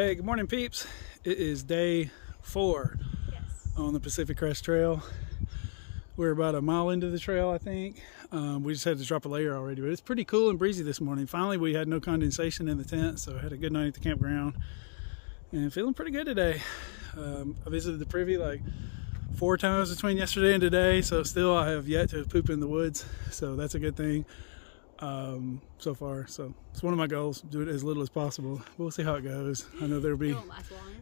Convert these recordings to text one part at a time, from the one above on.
Hey, good morning, peeps. It is day 4 on the Pacific Crest Trail. We're about a mile into the trail, I think. We just had to drop a layer already, but it's pretty cool and breezy this morning. Finally, we had no condensation in the tent, so I had a good night at the campground and feeling pretty good today. I visited the privy like 4 times between yesterday and today, so still I have yet to poop in the woods, so that's a good thing so far. So it's one of my goals, do it as little as possible. We'll see how it goes. I know there'll be,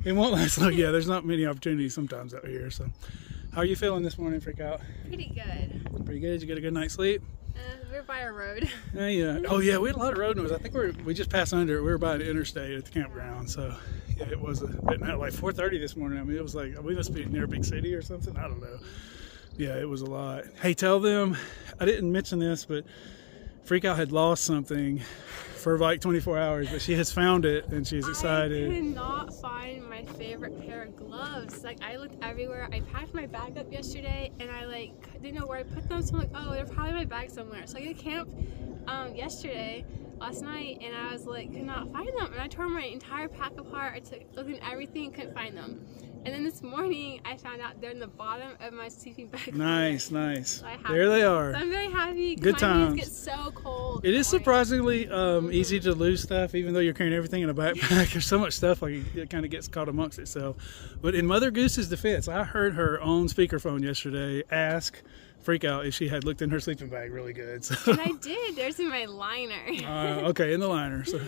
it won't last long. Yeah, there's not many opportunities sometimes out here. So how are you feeling this morning, Freak Out? Pretty good. Pretty good. Did you get a good night's sleep? We're by a road. Yeah. Oh yeah, we had a lot of road noise. I think we just passed under it. We were by an interstate at the campground, so yeah, it was at like 4:30 this morning. I mean, it was like, we must be near a big city or something. I don't know. Yeah, it was a lot. Hey, tell them, I didn't mention this, but Freak Out had lost something for like 24 hours, but she has found it and she's excited. I could not find my favorite pair of gloves. Like, I looked everywhere. I packed my bag up yesterday and I like didn't know where I put them, so I'm like, oh, they're probably in my bag somewhere. So I get to camp last night, and I was like, could not find them, and I tore my entire pack apart. I looked at everything, couldn't find them. And then this morning, I found out they're in the bottom of my sleeping bag. Nice, nice. So there they are. So I'm very happy. Good times. It gets so cold. It is surprisingly easy to lose stuff, even though you're carrying everything in a backpack. There's so much stuff, like it kind of gets caught amongst itself. But in Mother Goose's defense, I heard her on speakerphone yesterday ask Freak Out if she had looked in her sleeping bag really good. So. And I did. There's in my liner. Okay, in the liner. So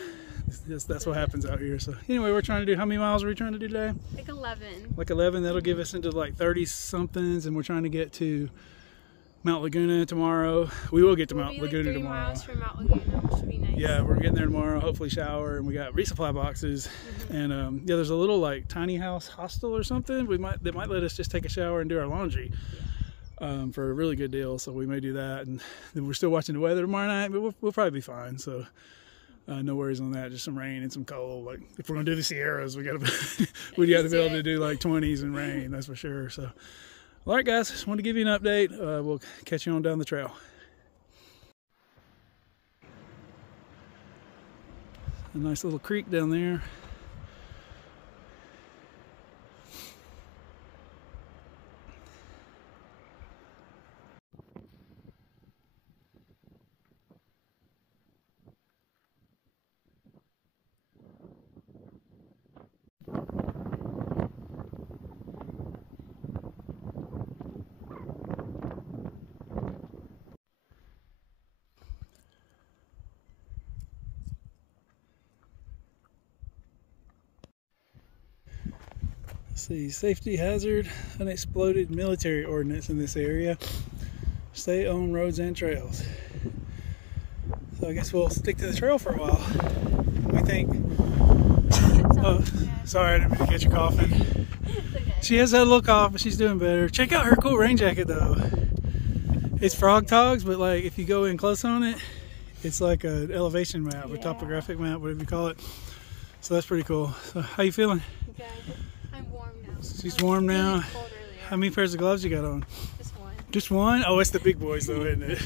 that's what happens out here. So anyway, we're trying to do, how many miles are we trying to do today? Like 11. Like 11. That'll give us into like 30 somethings, and we're trying to get to Mount Laguna tomorrow. We will get to Mount Laguna tomorrow. 3 miles from Mount Laguna, which should be nice. Yeah, we're getting there tomorrow. Hopefully shower, and we got resupply boxes. And yeah, there's a little like tiny house hostel or something. They might let us just take a shower and do our laundry. For a really good deal, so we may do that. And then we're still watching the weather tomorrow night, but we'll probably be fine. So no worries on that. Just some rain and some cold. Like if we're gonna do the Sierras, we gotta be able to do like 20s and rain. That's for sure. So, all right, guys, just wanted to give you an update. We'll catch you on down the trail. A nice little creek down there. See, safety hazard, unexploded military ordnance in this area. Stay on roads and trails. So I guess we'll stick to the trail for a while. We think. Oh, sorry, I didn't mean to get you coughing. Okay. She has that little cough, but she's doing better. Check out her cool rain jacket though. It's frog togs, but like if you go in close on it, it's like an elevation map, a topographic map, whatever you call it. So that's pretty cool. So how you feeling? Okay. She's warm now. How many pairs of gloves you got on? Just one. Just one? Oh, it's the big boys though, isn't it?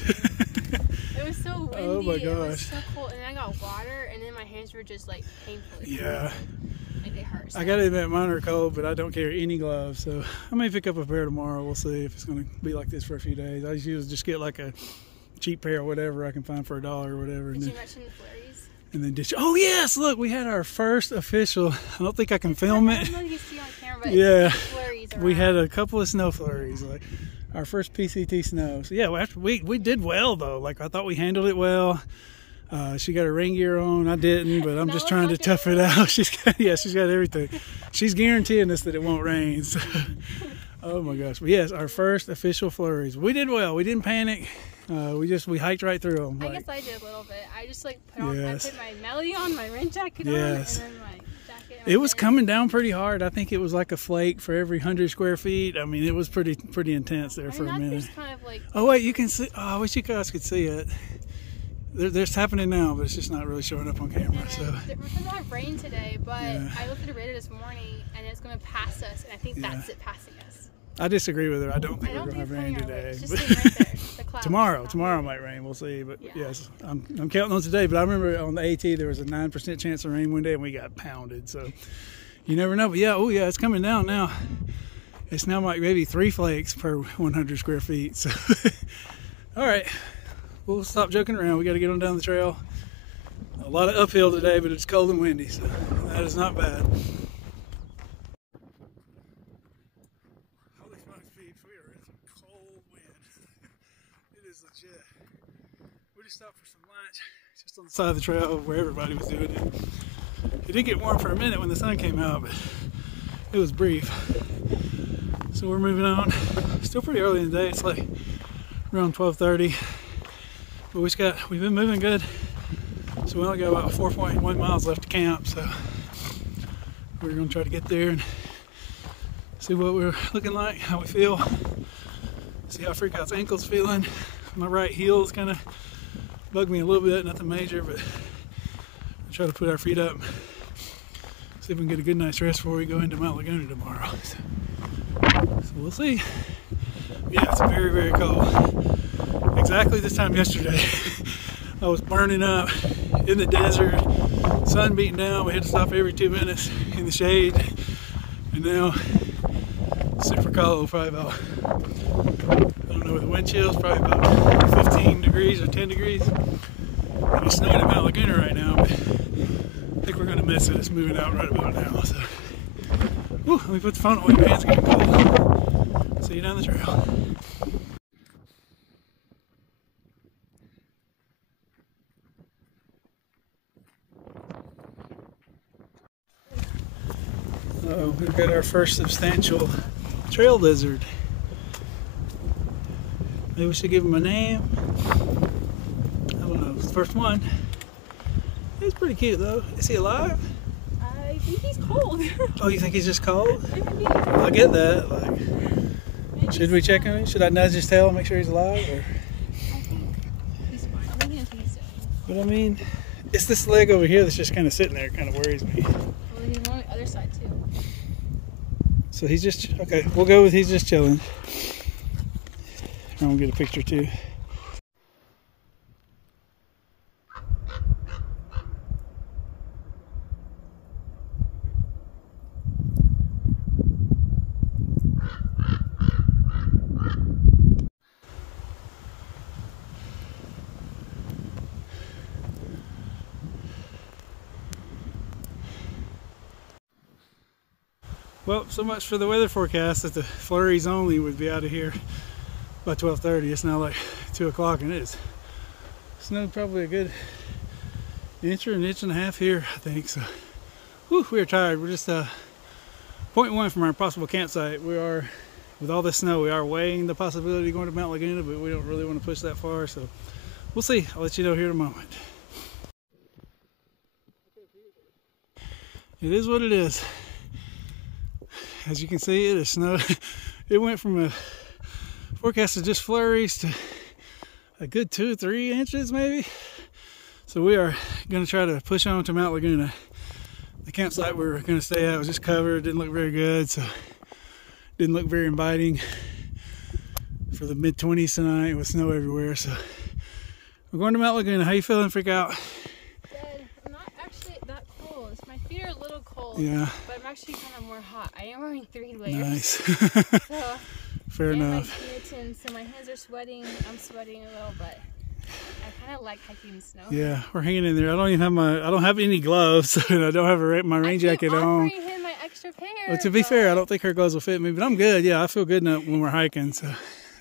It was so windy. Oh my gosh. It was so cold, and then I got water, and then my hands were just like painfully cold. Like they hurt. So. I gotta admit, mine are cold, but I don't carry any gloves, so I may pick up a pair tomorrow. We'll see if it's gonna be like this for a few days. I usually just get like a cheap pair or whatever I can find for $1 or whatever. Did you mention the flurries? And then oh yes, look, we had our first official. I don't think I can film it. I don't know if you see on camera, but yeah, flurries around. We had a couple of snow flurries, like our first PCT snow. So yeah, we did well though. Like I thought we handled it well. She got her rain gear on. I didn't, but I'm just trying to tough it out. She's got everything. She's guaranteeing us that it won't rain. So. Oh my gosh! But yes, our first official flurries. We did well. We didn't panic. We hiked right through them. I guess I did a little bit. I just like put on, I put my melly on, my rain jacket on, and then my jacket. It was coming down pretty hard. I think it was like a flake for every 100 square feet. I mean, it was pretty intense there for a minute. Kind of like, oh wait, you can see. Oh, I wish you guys could see it. There's happening now, but it's just not really showing up on camera. So we're supposed to have rain today, but I looked at the radar this morning, and it's going to pass us, and I think that's it passing us. I disagree with her. I don't think we're going to have rain today. It's just right there. The clouds. Tomorrow might rain. We'll see. But yeah. yes, I'm counting on today. But I remember on the AT there was a 9% chance of rain one day, and we got pounded. So you never know. But yeah, oh yeah, it's coming down now. It's now like maybe 3 flakes per 100 square feet. So all right, we'll stop joking around. We got to get on down the trail. A lot of uphill today, but it's cold and windy, so that is not bad. Holy smokes, peeps, we are in some cold wind. It is legit. We just stopped for some lunch, just on the side of the trail where everybody was doing it. It did get warm for a minute when the sun came out, but it was brief. So we're moving on. Still pretty early in the day. It's like around 12:30, but we've been moving good. So we only got about 4.1 miles left to camp, so we're going to try to get there and see what we're looking like, how we feel, see how Freakout's ankle's feeling. My right heel's kind of bugged me a little bit, nothing major, but I'll try to put our feet up, see if we can get a good night's rest before we go into Mount Laguna tomorrow. So we'll see. Yeah, it's very, very cold. Exactly this time yesterday, I was burning up in the desert, sun beating down. We had to stop every 2 minutes in the shade, and now super cold, probably about, I don't know, with the wind chills, probably about 15 degrees or 10 degrees. And it's snowing at Mount Laguna right now, but I think we're going to miss it. It's moving out right about now. So, whew, let me put the phone away, man. It's getting cold. See you down the trail. We've got our first substantial trail lizard. Maybe we should give him a name. I don't know. It's the first one. He's pretty cute though. Is he alive? I think he's cold. Oh, you think he's just cold? I get that. Like, should we check him? Should I nudge his tail and make sure he's alive? Or? I think he's fine. I think he's dead. But I mean, it's this leg over here that's just kind of sitting there. It kind of worries me. Well, he's on the other side too. So he's just, okay, we'll go with he's just chilling. I'm gonna get a picture too. Well, so much for the weather forecast that the flurries only would be out of here by 12:30. It's now like 2 o'clock and it is snowed probably a good inch or an inch and a half here, I think. So, whew, we are tired. We're just 0.1 from our possible campsite. We are, with all this snow, we are weighing the possibility of going to Mount Laguna, but we don't really want to push that far. So, we'll see. I'll let you know here in a moment. It is what it is. As you can see, it is snow. It went from a forecast of just flurries to a good 2 or 3 inches maybe. So we are going to try to push on to Mount Laguna. The campsite we were going to stay at was just covered. Didn't look very good, so didn't look very inviting for the mid-20s tonight with snow everywhere. So we're going to Mount Laguna. How you feeling, Freak Out? Good. I'm not actually that cold. My feet are a little cold. Yeah. But I'm actually kind of more hot. I am wearing 3 layers. Nice. So, fair enough. So my hands are sweating. I'm sweating a little, but I kind of like hiking in snow. Yeah, we're hanging in there. I don't have any gloves, and I don't have my rain jacket on. Him my extra pair. Well, to be fair, I don't think her gloves will fit me, but I'm good. Yeah, I feel good now when we're hiking. So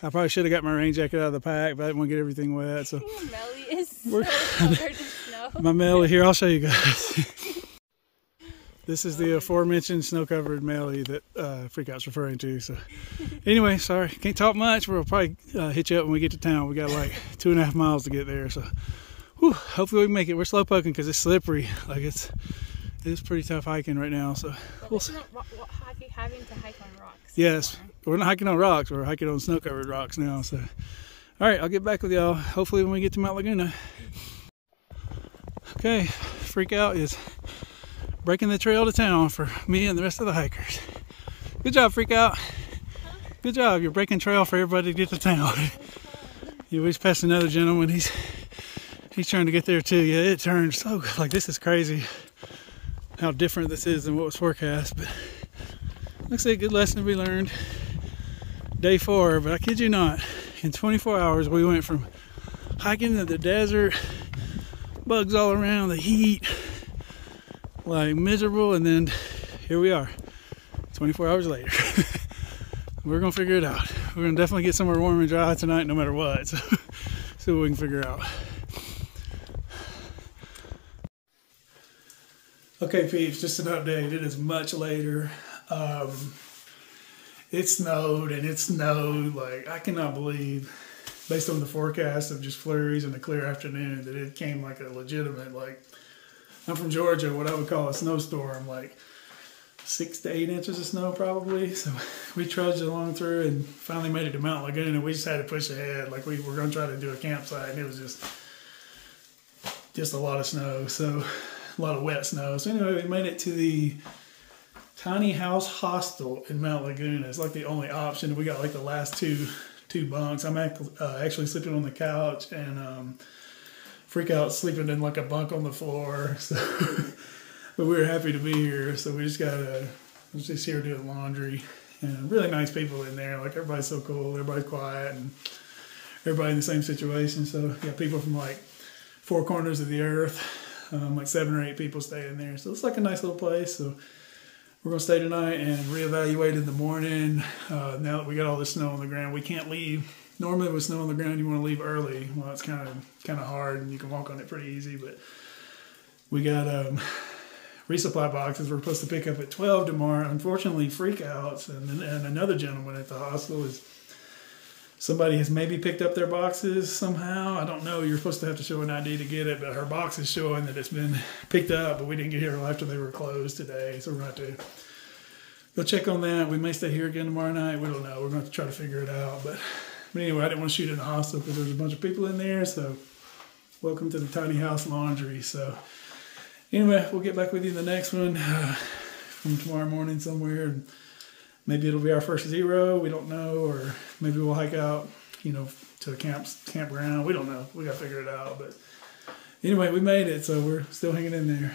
I probably should have got my rain jacket out of the pack, but I didn't want to get everything wet. So your belly is so covered in snow. My belly here. I'll show you guys. This is the aforementioned snow-covered Melly that Freak Out's referring to. So, anyway, sorry, can't talk much. We'll probably hit you up when we get to town. We got like 2.5 miles to get there. So, whew, hopefully we can make it. We're slow poking because it's slippery. Like it's pretty tough hiking right now. So, we'll see. Having to hike on rocks. Yes, we're not hiking on rocks. We're hiking on snow-covered rocks now. So, all right, I'll get back with y'all. Hopefully when we get to Mount Laguna. Okay, Freak Out is breaking the trail to town for me and the rest of the hikers. Good job, Freak Out. Good job. You're breaking trail for everybody to get to town. Yeah, we just passed another gentleman. He's trying to get there too. Yeah, it turned so good. Like, this is crazy how different this is than what was forecast. But looks like a good lesson to be learned. Day 4, but I kid you not, in 24 hours we went from hiking into the desert, bugs all around, the heat, like miserable, and then here we are 24 hours later. We're gonna figure it out. We're gonna definitely get somewhere warm and dry tonight no matter what, so see what we can figure out. Okay peeps, just an update. It is much later. It snowed and it snowed like I cannot believe, based on the forecast of just flurries and a clear afternoon, that it came like a legitimate, like, I'm from Georgia, what I would call a snowstorm, like 6 to 8 inches of snow probably. So we trudged along through and finally made it to Mount Lagoon, and we just had to push ahead. Like, we were going to try to do a campsite, and it was just a lot of snow, so a lot of wet snow. So anyway, we made it to the tiny house hostel in Mount Lagoon. It's like the only option. We got like the last two bunks. I'm actually sleeping on the couch, and Freak Out sleeping in like a bunk on the floor. So, but we were happy to be here. So we just just here doing laundry, and really nice people in there. Like, everybody's so cool. Everybody's quiet, and everybody in the same situation. So you got people from like 4 corners of the earth, like 7 or 8 people staying there. So it's like a nice little place. So we're going to stay tonight and reevaluate in the morning. Now that we got all the snow on the ground, we can't leave. Normally with snow on the ground, you want to leave early. Well, it's kind of hard, and you can walk on it pretty easy. But we got resupply boxes we're supposed to pick up at 12 tomorrow. Unfortunately, Freakouts and another gentleman at the hostel somebody has maybe picked up their boxes somehow. I don't know. You're supposed to have to show an ID to get it, but her box is showing that it's been picked up, but we didn't get here until after they were closed today. So we're going to have to go check on that. We may stay here again tomorrow night. We don't know. We're going to have to try to figure it out. But anyway, I didn't want to shoot in the hostel because there's a bunch of people in there. So welcome to the tiny house laundry. So anyway, we'll get back with you in the next one from tomorrow morning somewhere. Maybe it'll be our first 0. We don't know. Or maybe we'll hike out, to a campground. We don't know. We got to figure it out. But anyway, we made it. So we're still hanging in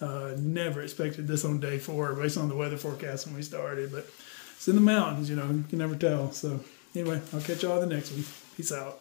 there. Never expected this on day 4 based on the weather forecast when we started. But it's in the mountains, you can never tell. So anyway, I'll catch y'all in the next one. Peace out.